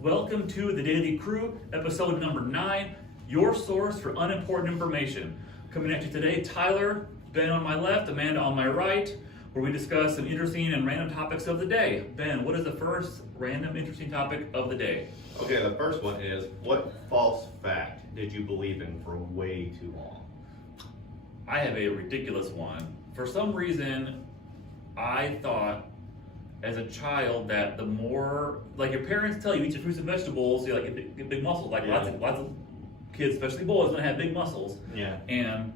Welcome to the Daily Crew, episode number 9, your source for unimportant information. Coming at you today, Tyler, Ben on my left, Amanda on my right, where we discuss some interesting and random topics of the day. Ben, what is the first random interesting topic of the day? Okay, the first one is, what false fact did you believe in for way too long? I have a ridiculous one. For some reason, I thought as a child that the more, like your parents tell you, eat your fruits and vegetables, you get big muscles. Like Yeah. lots of kids, especially boys, gonna have big muscles. Yeah. And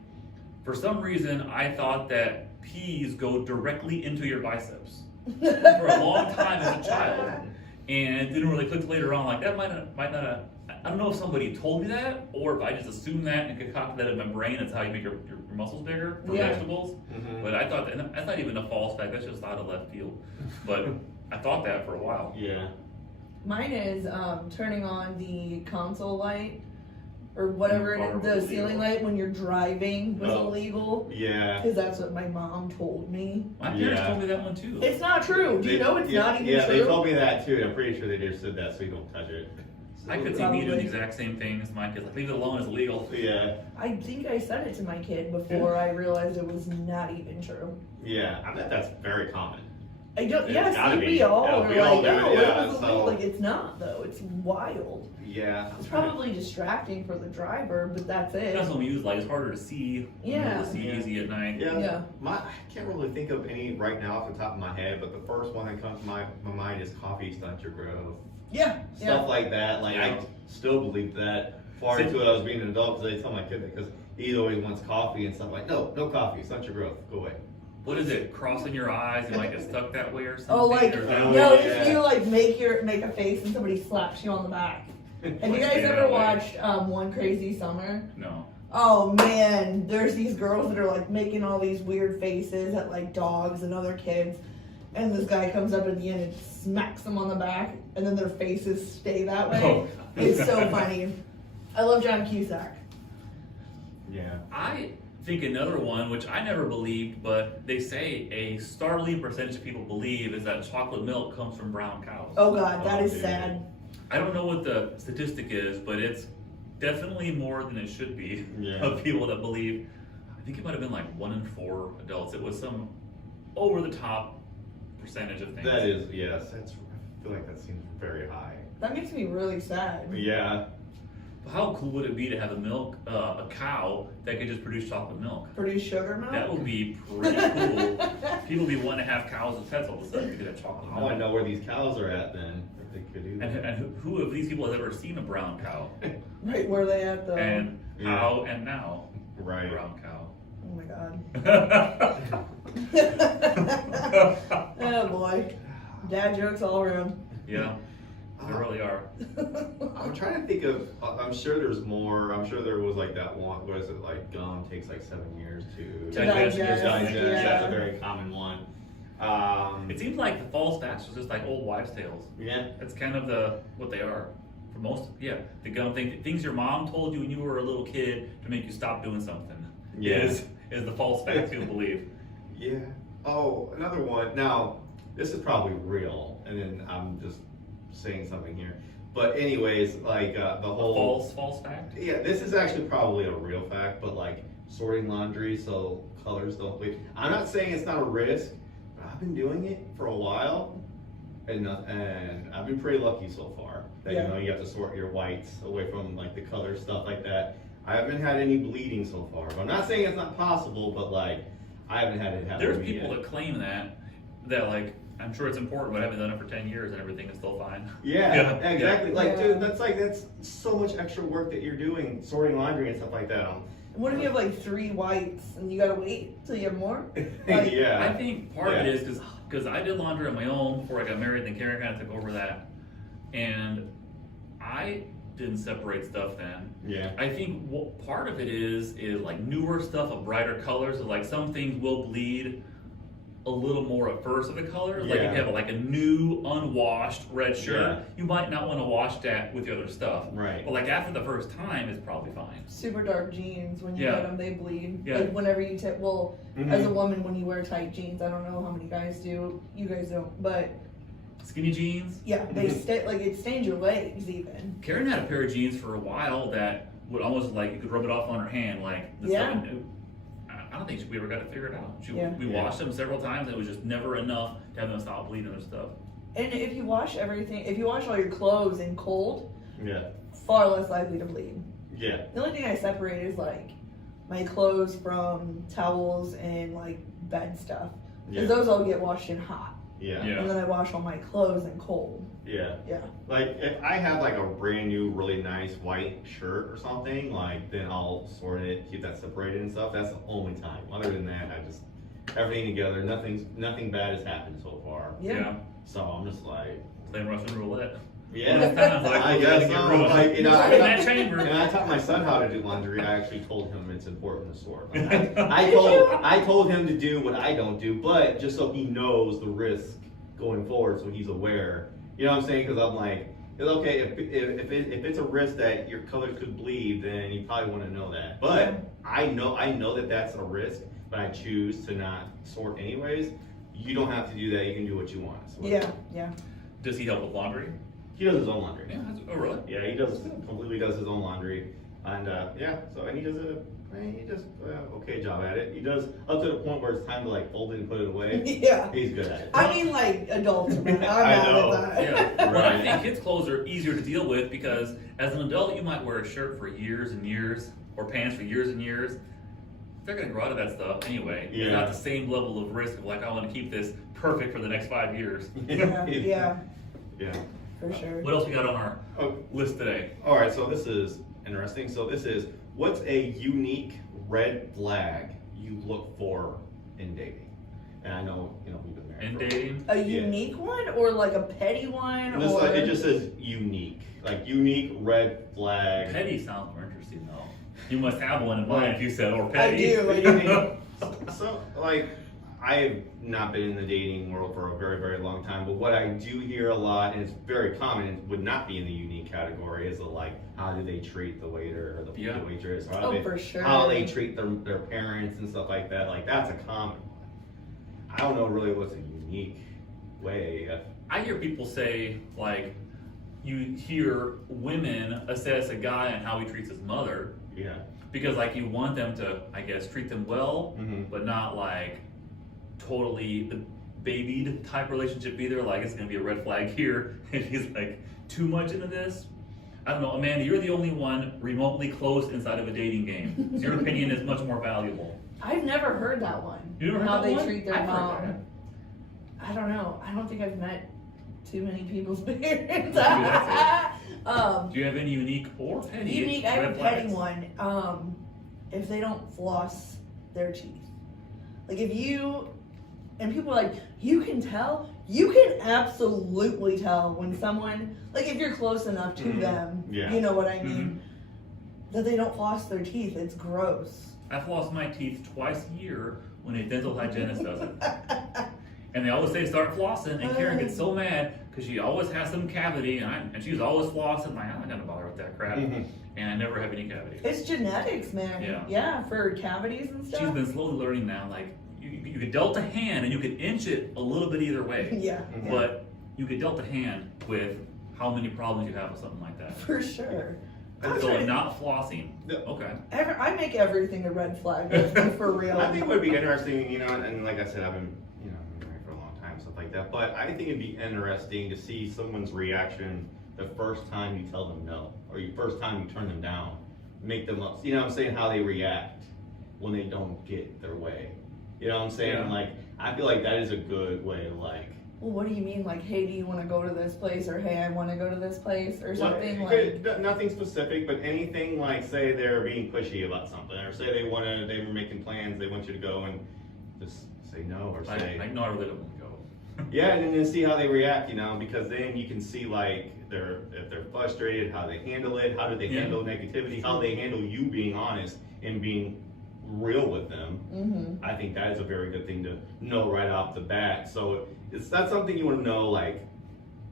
for some reason, I thought that peas go directly into your biceps for a long time as a child, and it didn't really click later on. Like that might not have. I don't know if somebody told me that or if I just assumed that and concocted that in my brain. That's how you make your muscles bigger for Yeah. vegetables. Mhm. But I thought that's not even a false fact. That's just out of left field. But I thought that for a while. Yeah. Mine is turning on the console light or whatever Car the was ceiling illegal. light when you're driving was Oh. illegal. Yeah. Because that's what my mom told me. My parents Yeah. told me that one too. It's not true. Do you know it's not even yeah, true? they told me that too. I'm pretty sure they just said that so you don't touch it. I could see me doing the exact same thing as my kids. Like, leave it alone, it's illegal. Yeah. I think I said it to my kid before I realized it was not even true. Yeah. I bet that's very common. I don't. It's Yeah, gotta see, be. we all Yeah, are we all like, do it, oh, yeah, it was so- illegal. Like it's not though. It's wild. Yeah. It's probably distracting for the driver, but that's it. That's what we use. Like, it's harder to see. Yeah. To see Yeah. easy at night. Yeah. Yeah. I can't really think of any right now off the top of my head, but the first one that comes to my mind is coffee stunts your growth. Yeah. Stuff like that. Like Yeah. I still believe that far See- into it. I was being an adult because I tell my kid that because he always wants coffee and stuff like no coffee, stunt your growth, go away. What is it? Crossing your eyes and like get stuck that way or something? Oh, like Or is Oh, that- no, yeah. if you like make a face and somebody slaps you on the back. Have you guys Yeah, ever like- watched One Crazy Summer? No. Oh man, there's these girls that are like making all these weird faces at like dogs and other kids, and this guy comes up at the end and smacks them on the back, and then their faces stay that way. Oh. It's so funny. I love John Cusack. Yeah. I think another one, which I never believed, but they say a startling percentage of people believe, is that chocolate milk comes from brown cows. Oh god, that Oh, is dude. sad. I don't know what the statistic is, but it's definitely more than it should be Yeah. of people that believe. I think it might have been like 1 in 4 adults. It was some over the top percentage of things. That is yes. I feel like that seems very high. That makes me really sad. Yeah. How cool would it be to have a cow that could just produce chocolate milk? Produce sugar milk. That would be pretty cool. People be wanting to have cows as pets all of a sudden because of chocolate I want to milk. know where these cows are at then. If they could do that. And who of these people has ever seen a brown cow? Right where they at though. And Yeah. how and now Right. brown cow. Oh my god. Oh boy. Dad jokes all around. Yeah, they really are. I'm trying to think of. I'm sure there's more. I'm sure there was like that one. What is it like? Gum takes like 7 years to Digest, digest. yeah. That's a very common one. It seems like the false facts are just like old wives' tales. Yeah. That's kind of what they are. For most, yeah, the gum thing, things your mom told you when you were a little kid to make you stop doing something. Yeah. Is the false facts you believe. Yeah. Oh, another one. Now, this is probably real, and then I'm just saying something here. But anyways, like the whole False fact? Yeah, this is actually probably a real fact, but like sorting laundry so colors don't bleed. I'm not saying it's not a risk, but I've been doing it for a while, and I've been pretty lucky so far. That Yeah. you know you have to sort your whites away from like the color stuff like that. I haven't had any bleeding so far. But I'm not saying it's not possible, but like I haven't had it happen. There's to me people yet. that claim that like, I'm sure it's important, but I haven't done it for 10 years and everything is still fine. Yeah, Yeah, exactly. yeah. Like, Yeah. dude, that's so much extra work that you're doing, sorting laundry and stuff like that. What if you have like 3 whites and you gotta wait till you have more? Like, Yeah. I think part of it Yeah. is because I did laundry on my own before I got married, and then Karen kind of took over that. And I didn't separate stuff then. Yeah. I think what part of it is like newer stuff of brighter colors. So like some things will bleed a little more at first of the colors. Like if Yeah. you have like a new unwashed red shirt, Yeah. you might not want to wash that with the other stuff. Right. But like after the first time, it's probably fine. super dark jeans, when you Yeah. get them, they bleed. Yeah. Like whenever you take, well, Mhm. as a woman, when you wear tight jeans, I don't know how many guys do. You guys don't, but skinny jeans. Yeah, they stay like it stains your legs even. Karen had a pair of jeans for a while that would almost like you could rub it off on her hand, like the Yeah. stuff. I don't think we ever got it figured out. Yeah. We washed them several times. It was just never enough to have them stop bleeding and stuff. And if you wash if you wash all your clothes in cold, Yeah. far less likely to bleed. Yeah. The only thing I separate is like my clothes from towels and like bed stuff. Because Yeah. those all get washed in hot. Yeah. Yeah. And then I wash all my clothes in cold. Yeah. Yeah. Like if I have like a brand new, really nice white shirt or something, like then I'll sort it, keep that separated and stuff. That's the only time. Other than that, I just everything together. Nothing bad has happened so far. Yeah. So I'm just like, Playing Russian roulette. yeah. Sounds like I we're guess gonna get so. ruined. Like, you know, In that chamber. And I taught my son how to do laundry. I actually told him it's important to sort. Like, Did I you? told him to do what I don't do, but just so he knows the risk going forward, so he's aware. You know what I'm saying? Because I'm like, it's okay if it's a risk that your colors could bleed, then you probably want to know that. But Yeah. I know that that's a risk, but I choose to not sort anyways. You don't have to do that. You can do what you want. So Yeah. Yeah. Does he help with laundry? He does his own laundry. Yeah. Oh, really? Yeah, he completely does his own laundry, and and he does okay job at it. He does up to the point where it's time to like fold it and put it away. Yeah. He's good at it. I mean, like adults. I'm I mad know. at that. Yeah. Well, I Right. think kids' clothes are easier to deal with because as an adult, you might wear a shirt for years and years or pants for years and years. They're gonna grow out of that stuff anyway. It's Yeah. not the same level of risk of like I want to keep this perfect for the next 5 years. Yeah. Yeah. Yeah. For sure. What else we got on our Oh, list today? all right. So this is interesting. So this is what's a unique red flag you look for in dating? And I know we've been married. In for a dating? A Yeah. unique one or like a petty one? This, or it just says unique, like unique red flag. Petty sounds more interesting though. You must have one in mind if you said or I petty. do. I do. So, like, I have not been in the dating world for a very, very long time, but what I do hear a lot, and it's very common, and would not be in the unique category, is like, how do they treat the waiter or the Yeah. waitress, or Oh, for sure. how they treat their parents and stuff like that. Like, that's a common one. I don't know really what's a unique way. I hear people say like you hear women assess a guy and how he treats his mother Yeah. because like you want them to, I guess, treat them well, Mhm. but not like totally the babied type relationship either. Like it's gonna be a red flag here if he's like too much into this. I don't know, Amanda, you're the only one remotely close inside of a dating game. So your opinion is much more valuable. I've never heard that one. You never heard how that they one? treat their I've heard mom. that. I don't know. I don't think I've met too many people's parents. that's um, Do you have any unique or petty unique. I have a red petty flags? one. If they don't floss their teeth, like if you and people are like, you can tell. You can absolutely tell when someone, like if you're close enough to Mhm. them, Yeah. you know what I mean, that they don't floss their teeth. It's gross. I floss my teeth twice a year when a dental hygienist does it. And they always say start flossing, and Karen gets so mad because she always has some cavity, and she's always flossing. Like, I'm not gonna bother with that crap, Mhm. and I never have any cavities. It's genetics, man. Yeah. For cavities and stuff. She's been slowly learning now, like you could dealt a hand and you could inch it a little bit either way, Yeah, Mhm. but you could dealt a hand with how many problems you have with something like that. for sure. So not flossing. Yeah. Okay. I make everything a red flag for real. I think it would be interesting, and like I said, I've been married for a long time, stuff like that. But I think it'd be interesting to see someone's reaction the first time you tell them no, or the first time you turn them down, make them up. You know what I'm saying? How they react when they don't get their way. You know what I'm saying? Yeah. Like, I feel like that is a good way to like. Well, what do you mean? Like, hey, do you want to go to this place? Or hey, I want to go to this place? Or something Nothing specific, but anything like, say they're being pushy about something, or say they were making plans, they want you to go, and just say no, or say. I know I really don't want to go. Yeah, and then see how they react, because then you can see like if they're frustrated, how they handle it, how do they Yeah. handle negativity, how they handle you being honest and being real with them. Mm-hmm. I think that is a very good thing to know right off the bat. So it's not something you want to know like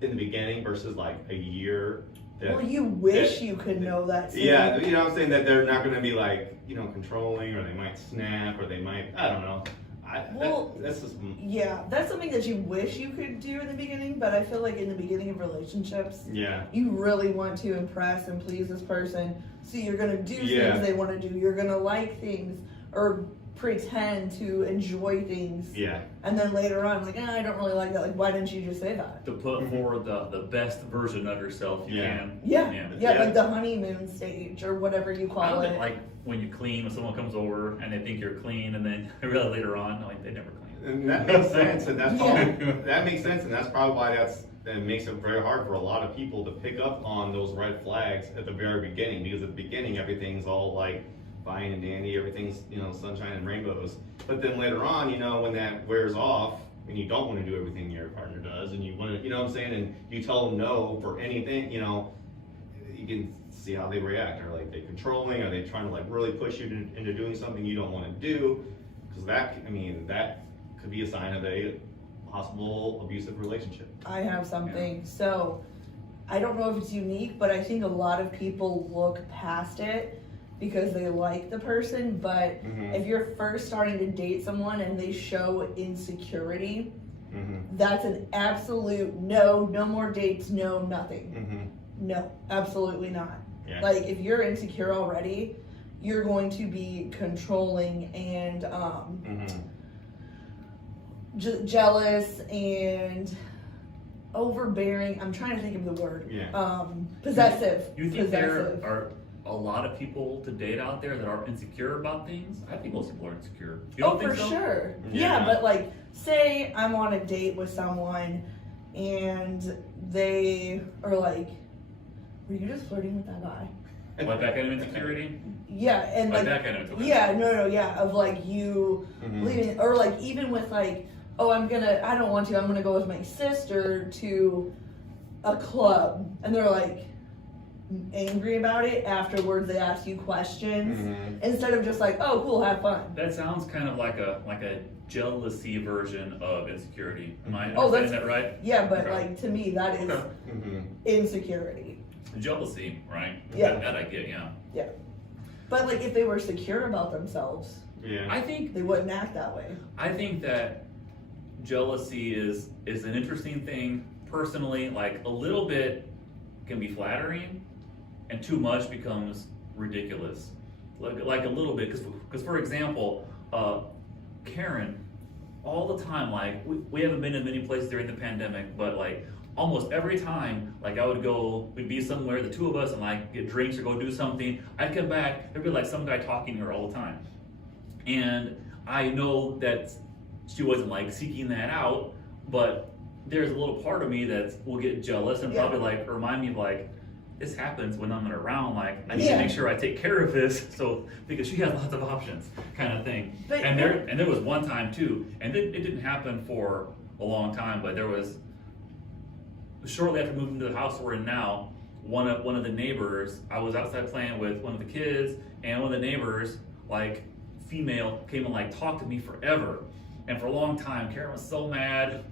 in the beginning versus like a year. That, Well, you wish that- you could know that. yeah, you know what I'm saying, that they're not going to be like controlling, or they might snap, or they might, I don't know. That's just. Yeah, that's something that you wish you could do in the beginning, but I feel like in the beginning of relationships, Yeah. you really want to impress and please this person, so you're gonna do Yeah. things they want to do. You're gonna like things or pretend to enjoy things, Yeah. and then later on, like, I don't really like that. Like, why didn't you just say that? To put forward the best version of yourself you Yeah. can. Yeah, Yeah. like the honeymoon stage or whatever you I call don't it. think, like when you clean, when someone comes over and they think you're clean, and then really later on, like they never clean. And that makes sense, and that's Yeah. probably, that makes sense, and that's probably why that makes it very hard for a lot of people to pick up on those red flags at the very beginning, because at the beginning everything's all like fine and dandy, everything's, you know, sunshine and rainbows. But then later on, you know, when that wears off and you don't want to do everything your partner does, and you want to, you know what I'm saying, and you tell them no for anything, you know, you can see how they react. Are like they controlling? Are they trying to like really push you into doing something you don't want to do? Because that could be a sign of a possible abusive relationship. I have something. So I don't know if it's unique, but I think a lot of people look past it because they like the person. But Mhm. if you're first starting to date someone and they show insecurity, Mm-hmm. that's an absolute no, no more dates, no, nothing. Mm-hmm. No, absolutely not. Yeah. Like, if you're insecure already, you're going to be controlling and Mm-hmm. jealous and overbearing. I'm trying to think of the word. Yeah. Possessive. You think possessive. there are a lot of people to date out there that are insecure about things? I think most people are insecure. You don't Oh, think for so? sure. Yeah. Yeah, but like, say I'm on a date with someone and they are like, were you just flirting with that guy? Like that kind of insecurity? Yeah, and Like like, that kind of insecurity? yeah, no, yeah, of like you Mhm. leaving, or like even with like, oh, I don't want to, I'm gonna go with my sister to a club, and they're like angry about it afterwards. They ask you questions Mhm. instead of just like, oh, cool, have fun. That sounds kind of like a jealousy version of insecurity. Am I Oh, understanding that's- that right? Yeah, but Okay. like to me, that is Okay. Mhm. insecurity. Jealousy, right? Yeah. That I get, yeah. But like if they were secure about themselves, Yeah. I think they wouldn't act that way. that jealousy is an interesting thing. Personally, like a little bit can be flattering, and too much becomes ridiculous. Like a little bit, because for example, Karen, all the time, like we haven't been in many places during the pandemic, but like almost every time, like I would go, we'd be somewhere, the two of us, and like get drinks or go do something. I'd come back, there'd be like some guy talking to her all the time, and I know that she wasn't like seeking that out, but there's a little part of me that will get jealous and Yeah. probably like remind me of like, this happens when I'm not around, like I need Yeah. to make sure I take care of this, so because she has lots of options, kind of thing. But- and there was one time too, and it didn't happen for a long time, but there was shortly after moving to the house we're in now, one of the neighbors, I was outside playing with one of the kids, and one of the neighbors, like female, came and like talked to me forever. And for a long time, Karen was so mad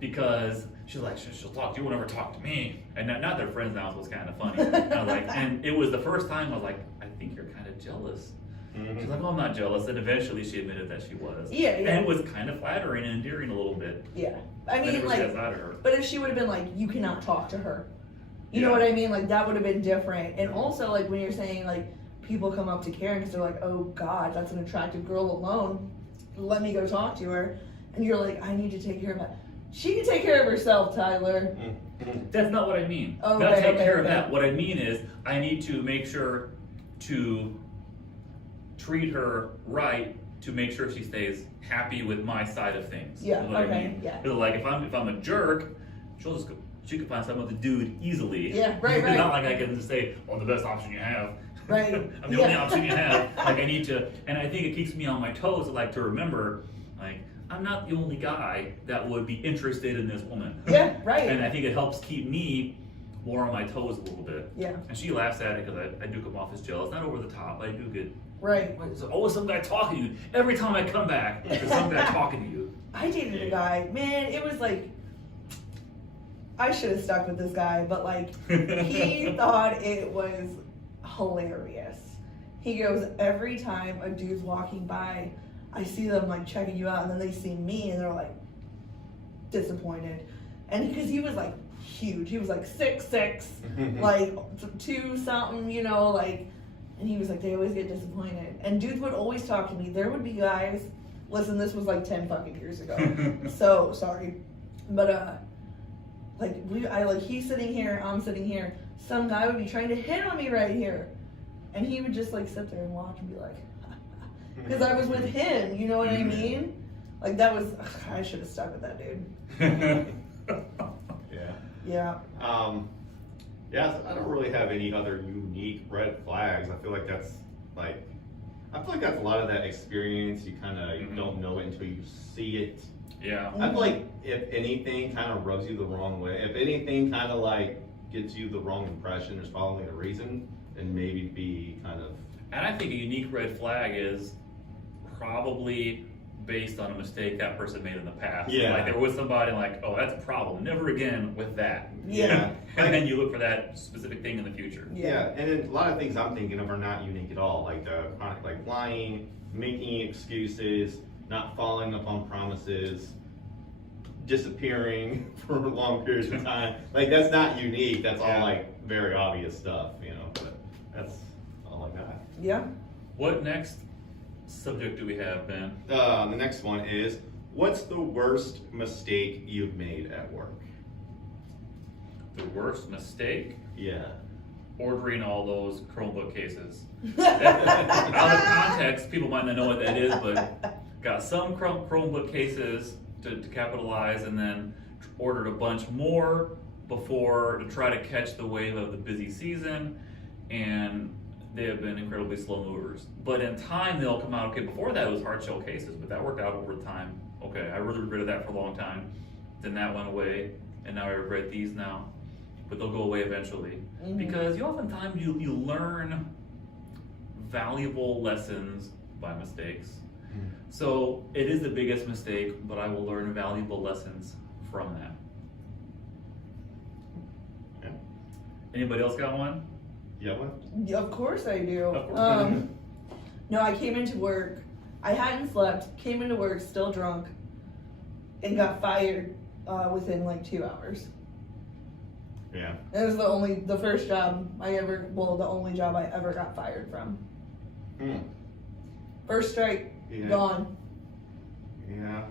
because she's like, she'll talk to you, won't ever talk to me. And now they're friends now, so it's kind of funny. And I was like, and it was the first time I was like, I think you're kind of jealous. She's like, oh, I'm not jealous. And eventually she admitted that she was. Yeah, yeah. And it was kind of flattering and endearing a little bit. Yeah. I mean, Whenever she like, gets out of her. but if she would have been like, you cannot talk to her. You know Yeah. what I mean? Like, that would have been different. And also, like, when you're saying, like, people come up to Karen because they're like, oh, God, that's an attractive girl alone. Let me go talk to her. And you're like, I need to take care of that. She can take care of herself, Tyler. That's not what I mean. Okay, Not take okay, care of okay. that. What I mean is, I need to make sure to treat her right to make sure she stays happy with my side of things. Yeah, is what okay, I mean. yeah. 'Cause like if I'm a jerk, she could find some other dude easily. Yeah, right, It's right. not like I can just say, "Oh, the best option you have." Right, I'm the only yeah. option you have. Like I need to, and I think it keeps me on my toes. Like to remember, like I'm not the only guy that would be interested in this woman. Yeah, right. And I think it helps keep me more on my toes a little bit. Yeah, And she laughs at it because I do come off as jealous. Not over the top, but I do get, right. there's always some guy talking to you. Every time I come back, there's some guy talking to you. I dated a guy, man, it was like, I should have stuck with this guy, but like, he thought it was hilarious. He goes, every time a dude's walking by, I see them like checking you out, and then they see me, and they're like disappointed. And because he was like huge, he was like 6'6", like 2 something, you know, like. And he was like, they always get disappointed. And dudes would always talk to me. There would be guys. Listen, this was like 10 fucking years ago. So sorry, but he's sitting here, I'm sitting here. Some guy would be trying to hit on me right here, and he would just like sit there and watch and be like, because I was with him. You know what I mean? Like that was. I should have stuck with that dude. Yeah. Yeah. Yeah, I don't really have any other unique red flags. I feel like that's a lot of that experience. You kind of don't know it until you see it. Yeah. I feel like if anything kind of rubs you the wrong way, if anything kind of like gives you the wrong impression, there's probably a reason, and maybe be kind of. And I think a unique red flag is probably based on a mistake that person made in the past. Yeah. Like there was somebody like, oh, that's a problem. Never again with that. Yeah. And then you look for that specific thing in the future. Yeah, and then a lot of things I'm thinking of are not unique at all. Like the chronic, like lying, making excuses, not following up on promises, disappearing for long periods of time. Like that's not unique. That's all like very obvious stuff, you know. But that's all I got. Yeah. What next subject do we have, Ben? The next one is, what's the worst mistake you've made at work? The worst mistake? Yeah. Ordering all those Chromebook cases. Out of context, people might not know what that is, but got some Chromebook cases to capitalize, and then ordered a bunch more before to try to catch the wave of the busy season, and they have been incredibly slow movers. But in time, they'll come out. Okay, before that it was hard shell cases, but that worked out over time. Okay, I really regretted that for a long time. Then that went away, and now I regret these now. But they'll go away eventually. Because oftentimes you learn valuable lessons by mistakes. So it is the biggest mistake, but I will learn valuable lessons from that. Yeah. Anybody else got one? You have one? Yeah, of course I do. Of course. No, I came into work. I hadn't slept. Came into work still drunk, and got fired within like 2 hours. Yeah. It was the only job I ever got fired from. First strike, Yeah. gone. Yeah.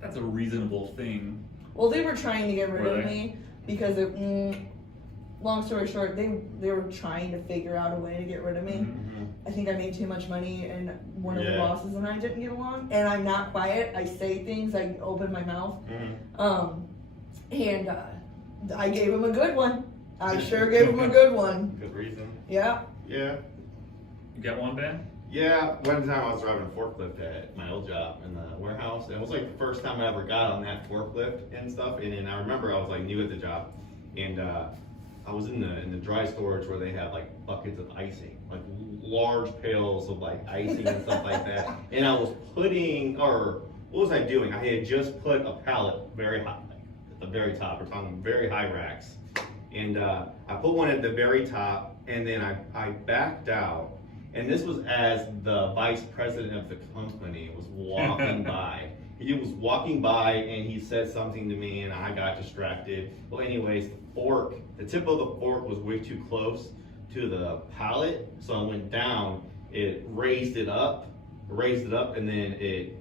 That's a reasonable thing. Well, they were trying to get rid Were of they? me because long story short, they were trying to figure out a way to get rid of me. Mm-hmm. I think I made too much money, and one of the Yeah. bosses and I didn't get along. And I'm not quiet. I say things. I open my mouth. And I gave him a good one. I sure gave him a good one. Good reason. Yeah. Yeah. You got one, Ben? Yeah, one time I was driving a forklift at my old job in the warehouse. It was like the first time I ever got on that forklift and stuff. And then I remember I was like new at the job, and I was in the dry storage where they have like buckets of icing, like large pails of like icing and stuff like that. And I was what was I doing? I had just put a pallet very high, like at the very top. We're talking very high racks, and I put one at the very top, and then I backed out. And this was as the vice president of the company was walking by. He was walking by and he said something to me and I got distracted. Well, anyways, the tip of the fork was way too close to the pallet. So I went down, it raised it up, and then it,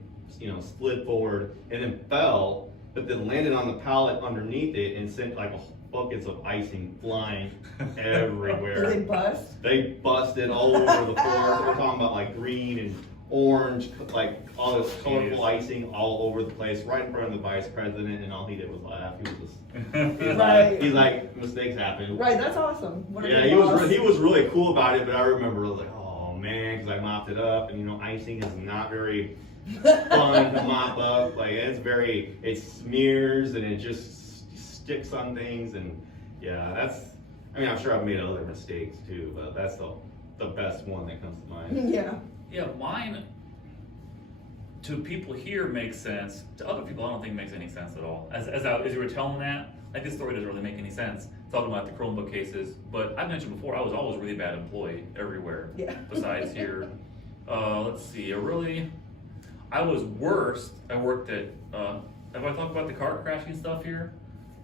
slid forward and then fell, but then landed on the pallet underneath it and sent like buckets of icing flying everywhere. Did they bust? They busted all over the floor. We're talking about like green and orange, like all this colorful icing all over the place, right in front of the vice president, and all he did was laugh. He was just, he's like, mistakes happen. Right, that's awesome. What a Yeah, good he boss. was really cool about it, but I remember I was like, oh man, because I mopped it up, and icing is not very fun to mop up. Like it smears and it just sticks on things, and yeah, I'm sure I've made other mistakes too, but that's the best one that comes to mind. Yeah. Yeah, mine to people here makes sense. To other people, I don't think makes any sense at all. As you were telling that, like this story doesn't really make any sense. Talking about the Chromebook cases, but I mentioned before I was always a really bad employee everywhere. Yeah. Besides here, Let's see. I was worst. I worked at. Have I talked about the car crashing stuff here?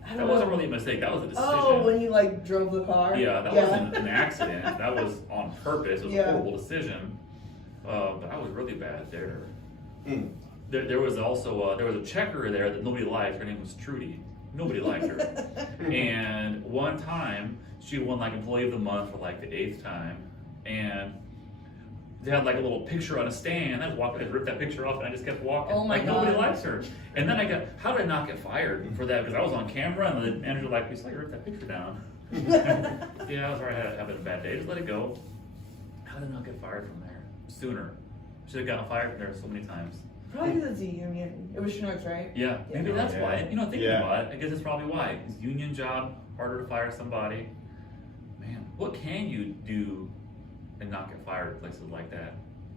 I don't That know. wasn't really a mistake. That was a decision. Oh, when you like drove the car? Yeah, that wasn't an accident. That was on purpose. It was Yeah. a horrible decision. But I was really bad there. Mm. There was also there was a checker there that nobody liked. Her name was Trudy. Nobody liked her. And one time she won like Employee of the Month for like the 8th time, and they had like a little picture on a stand. I was walking, I ripped that picture off, and I just kept walking. Oh my like nobody God. likes her. And then how did I not get fired for that? Because I was on camera, and the manager was like, "We saw you rip that picture down." Yeah, I was already having a bad day. Just let it go. How did I not get fired from there sooner? Should have gotten fired from there so many times. Probably because it's a union. It was Schnucks, right? Yeah, maybe Yeah. that's Yeah. why. You know, thinking Yeah. about it, I guess it's probably why. It's union job, harder to fire somebody. Man, what can you do and not get fired at places like that?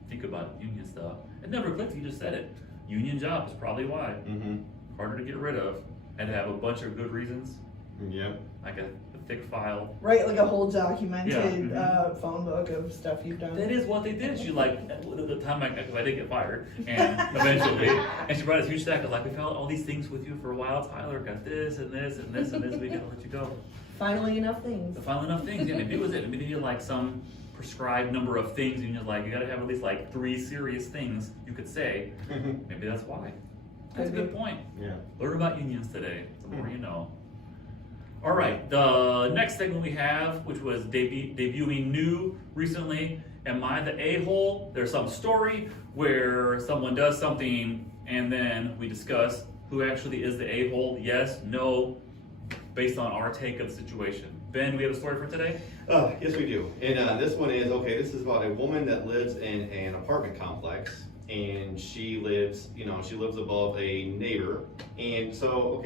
Think about union stuff. It never clicked, you just said it. Union job is probably why. Mm-hmm. Harder to get rid of and to have a bunch of good reasons, Yep. like a thick file. Right, like a whole documented Yeah, mhm. phone book of stuff you've done. That is what they did. She like, at the time, because I did get fired, and eventually, and she brought this huge stack of like, we found all these things with you for a while, Tyler, got this and this and this and this, we gotta let you go. Finally, enough things. The final enough things, yeah, maybe it was it. Maybe you had like some prescribed number of things, and you're like, you gotta have at least like 3 serious things you could say. Maybe that's why. That's a good point. Yeah. Learn about unions today. The more you know. All right, the next segment we have, which was debuting new recently, Am I the A-hole? There's some story where someone does something and then we discuss who actually is the A-hole, yes, no, based on our take of the situation. Ben, we have a story for today? Yes, we do. And this one is, okay, this is about a woman that lives in an apartment complex. And she lives, she lives above a neighbor. And so,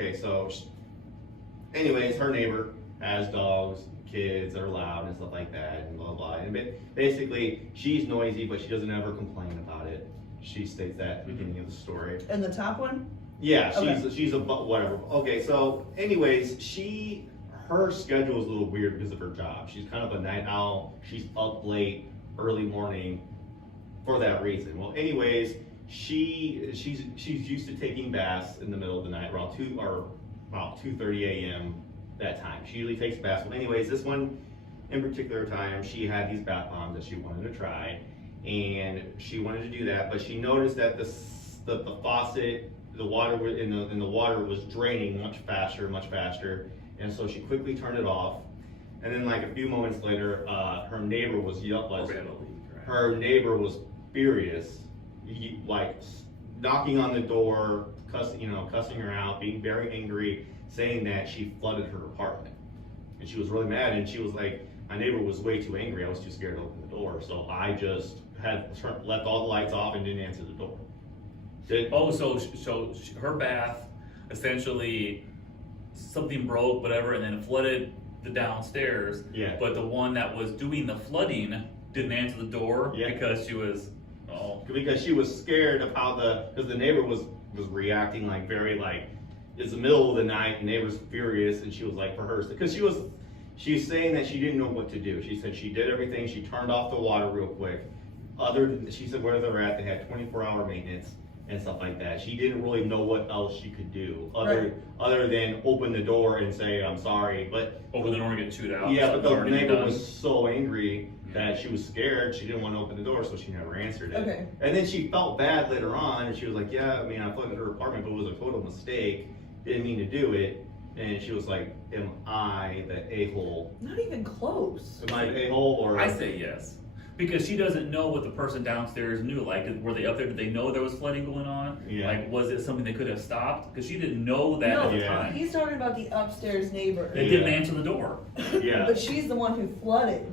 anyways, her neighbor has dogs, kids that are loud and stuff like that, and blah, blah. And basically, she's noisy, but she doesn't ever complain about it. She states that at the beginning of the story. And the top one? Yeah, Okay. she's a whatever. Okay, so anyways, her schedule is a little weird because of her job. She's kind of a night owl. She's up late, early morning for that reason. Well, anyways, she's used to taking baths in the middle of the night around 2:30 a.m. that time. She usually takes baths. Well, anyways, this one in particular time, she had these bath bombs that she wanted to try, and she wanted to do that, but she noticed that the faucet, the water in the water was draining much faster, and so she quickly turned it off. And then, like a few moments later, her neighbor was her neighbor was furious, like knocking on the door, cussing her out, being very angry, saying that she flooded her apartment. And she was really mad, and she was like, my neighbor was way too angry, I was too scared to open the door, so I just left all the lights off and didn't answer the door. So her bath, essentially, something broke, whatever, and then it flooded the downstairs. Yeah. But the one that was doing the flooding didn't answer the door Yeah. because she was, Because she was scared of because the neighbor was reacting it's the middle of the night, the neighbor's furious, and she was like, for her, because she's saying that she didn't know what to do. She said she did everything, she turned off the water real quick. She said where they're at, they had 24-hour maintenance and stuff like that. She didn't really know what else she could do other than open the door and say, I'm sorry, but over the door and get chewed out. yeah, but the Already neighbor done. was so angry that she was scared. She didn't want to open the door, so she never answered it. Okay. And then she felt bad later on, and she was like, yeah, I flooded her apartment, but it was a total mistake. Didn't mean to do it. And she was like, am I the a-hole? Not even close. Am I the a-hole, or? I say yes. Because she doesn't know what the person downstairs knew. Like, were they up there? Did they know there was flooding going on? Yeah. Like, was it something they could have stopped? Because she didn't know that at the Yeah. time. He's talking about the upstairs neighbor. They didn't answer the door. Yeah. But she's the one who flooded.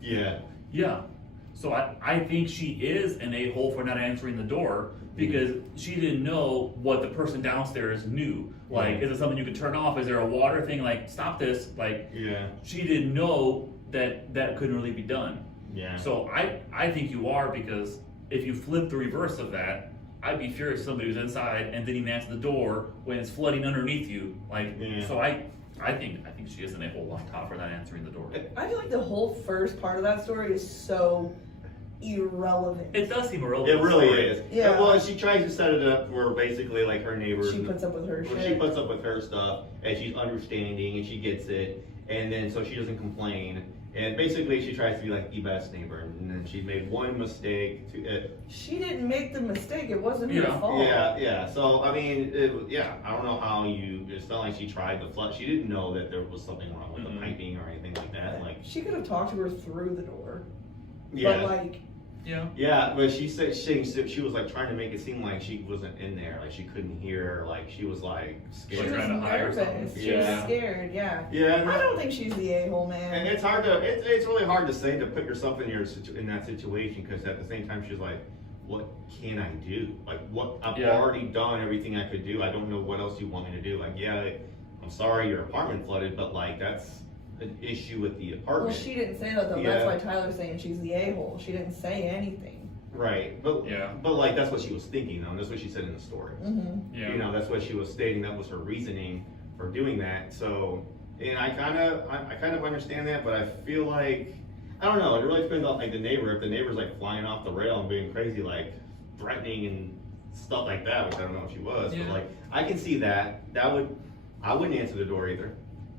Yeah. Yeah. So I think she is an a-hole for not answering the door because she didn't know what the person downstairs knew. Like, is it something you could turn off? Is there a water thing? Like, stop this. Like, Yeah. she didn't know that couldn't really be done. Yeah. So I think you are, because if you flip the reverse of that, I'd be furious if somebody was inside and didn't even answer the door when it's flooding underneath you. Like, Yeah. so I think she is an a-hole on top for not answering the door. I feel like the whole first part of that story is so irrelevant. It does seem irrelevant. It really story. is. Yeah. And, well, and she tries to set it up where basically like her neighbors. She puts up with her Well, shit. she puts up with her stuff, and she's understanding, and she gets it, and then so she doesn't complain, and basically she tries to be like the best neighbor, and then she made one mistake. She didn't make the mistake. It wasn't her Yeah. fault. Yeah. So I mean, I don't know how you. It's not like she tried to flood. She didn't know that there was something wrong with Mhm. the piping or anything like that. Like, She could have talked to her through the door. yeah. But like, Yeah. Yeah, but she said she was like trying to make it seem like she wasn't in there, like she couldn't hear, like she was like she scared. was trying to hide or nervous. something. She was Yeah. scared. Yeah. Yeah, and I don't think she's the a-hole, man. And it's hard to, it's really hard to say to put yourself in in that situation, because at the same time she's like, what can I do? Like, what I've Yeah. already done everything I could do. I don't know what else you want me to do. Like, yeah, I'm sorry your apartment flooded, but like that's an issue with the Well, apartment. she didn't say that though. Yeah. That's why Tyler's saying she's the a-hole. She didn't say anything. Right, but Yeah. but like that's what she was thinking though, and that's what she said in the story. Mm-hmm. Yeah. You know, that's what she was stating. That was her reasoning for doing that. So, and I kind of understand that, but I feel like I don't know. It really depends on like the neighbor. If the neighbor's like flying off the rail and being crazy, like threatening and stuff like that, which I don't know if she was, Yeah. but like I can see that. I wouldn't answer the door either.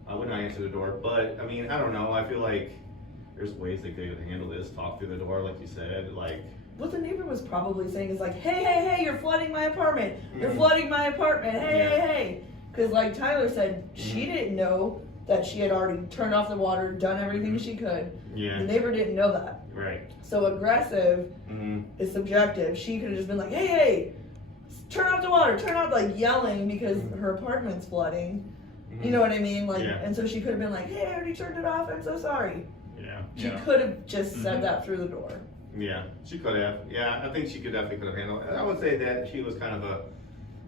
I would not answer the door. But I mean, I don't know. I feel like there's ways they could handle this. Talk through the door, like you said, like. What the neighbor was probably saying is like, hey, you're flooding my apartment. You're Mhm. flooding my apartment. Hey, Yeah. hey. Because like Tyler said, she Mhm. didn't know that she had already turned off the water, done everything Mhm. she could. Yeah. The neighbor didn't know that. Right. So aggressive Mm-hmm. is subjective. She could have just been like, hey, turn off the water, turn off, like yelling because Mhm. her apartment's flooding. Mm-hmm. You know what I mean? Like, Yeah. and so she could have been like, hey, I already turned it off. I'm so sorry. Yeah. She Yeah. could have just said Mhm. that through the door. Yeah, she could have. Yeah, I think she definitely could have handled it. I would say that she was kind of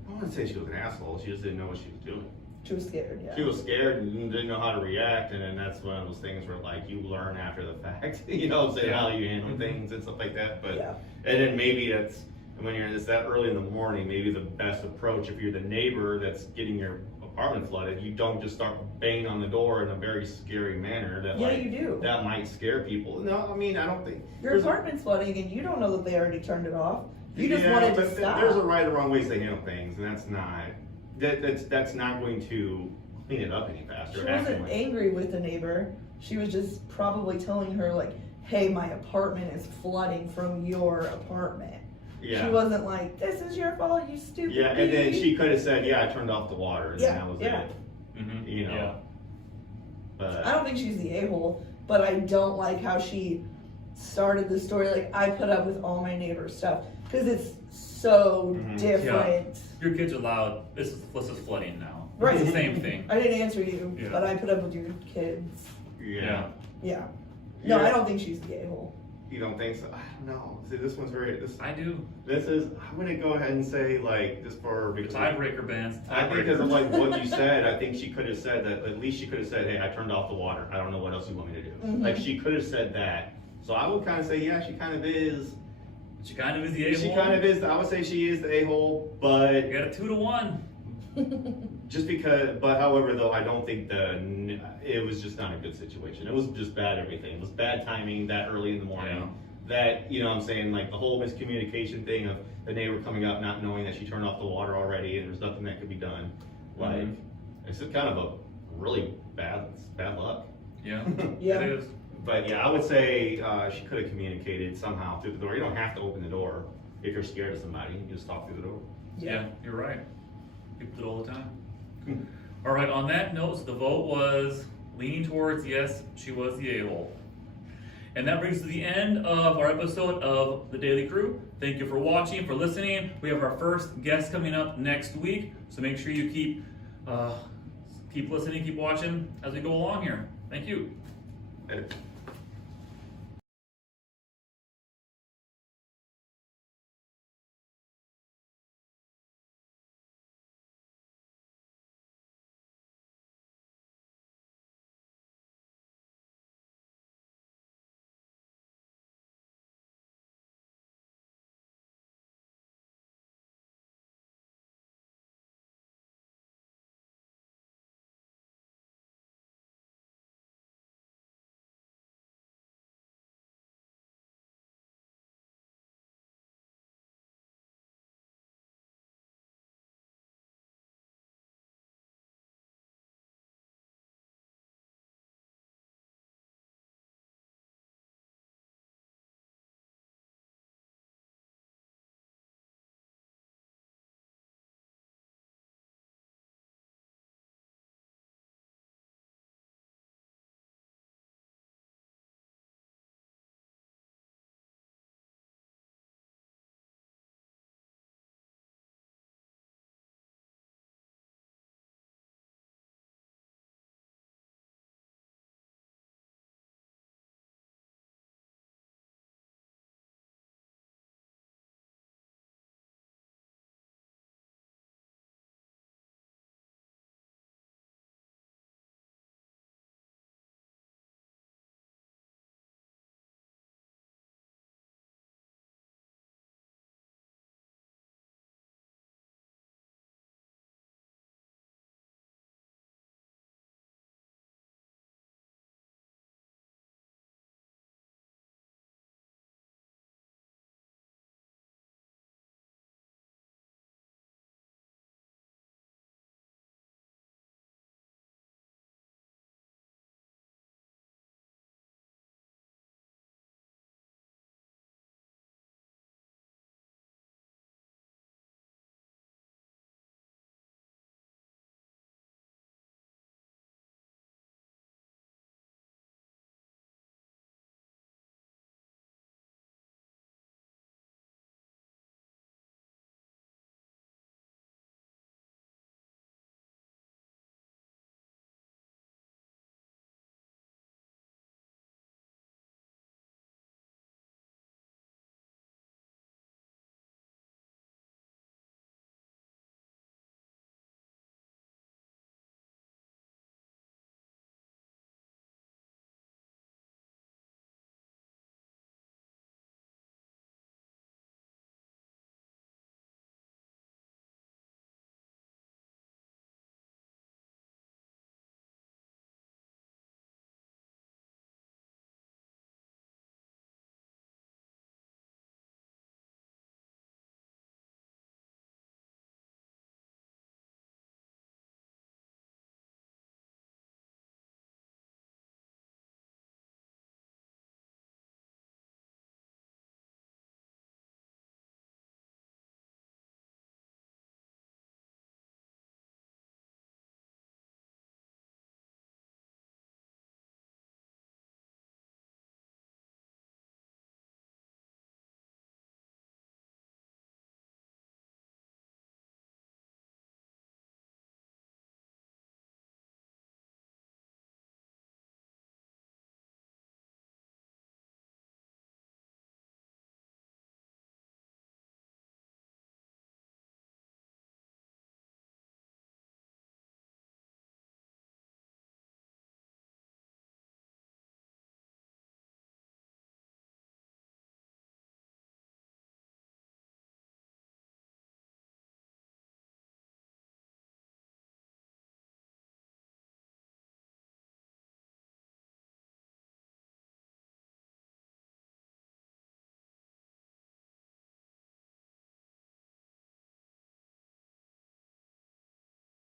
I wouldn't say she was an asshole. She just didn't know what she was doing. She was scared, yeah. She was scared and didn't know how to react, and then that's one of those things where like you learn after the fact, you know, say Yeah. how you handle Mhm. things and stuff like that. But Yeah. and then maybe that's when it's that early in the morning. Maybe the best approach if you're the neighbor that's getting your apartment flooded, you don't just start banging on the door in a very scary manner. That Yeah, like you do. that might scare people. No, I mean I don't think Your there's a- apartment's flooding and you don't know that they already turned it off. You just Yeah, wanted to but stop. There's a right or wrong ways to handle things, and that's not going to clean it up any faster. She acting wasn't like- angry with the neighbor. She was just probably telling her like, hey, my apartment is flooding from your apartment. Yeah. She wasn't like, this is your fault, you stupid Yeah, and then bee." she could have said, "Yeah, I turned off the water," and Yeah, that was yeah. it. Mm-hmm. You know. Yeah. But I don't think she's the a-hole, but I don't like how she started the story. Like, I put up with all my neighbor's stuff because it's so Mhm. different. Your kids are loud. This is flooding now. Right. It's the same thing. I didn't answer you, Yeah. but I put up with your kids. yeah. Yeah. No, Yeah. I don't think she's the a-hole. You don't think so? I don't know. See, this one's very. I do. This is. I'm gonna go ahead and say like just for The because. tiebreaker, Ben. I think because of like what you said, I think she could have said that. At least she could have said, "Hey, I turned off the water. I don't know what else you want me to do." Mhm. Like she could have said that. So I would kind of say, yeah, she kind of is. She kind of is the a-hole. She kind of is. I would say she is the a-hole, but You got a 2-1. just because. But however, though, I don't think it was just not a good situation. It was just bad everything. It was bad timing that early in the morning. Yeah. That you know, what I'm saying like the whole miscommunication thing of the neighbor coming up not knowing that she turned off the water already and there's nothing that could be done. Like Mhm. it's just kind of a really bad luck. Yeah. Yeah. It is. But yeah, I would say she could have communicated somehow through the door. You don't have to open the door if you're scared of somebody. You can just talk through the door. Yeah, you're right. People do it all the time. All right, on that note, so the vote was leaning towards yes, she was the a-hole. And that brings us to the end of our episode of The Daily Crew. Thank you for watching, for listening. We have our first guest coming up next week, so make sure you keep listening, keep watching as we go along here. Thank you. And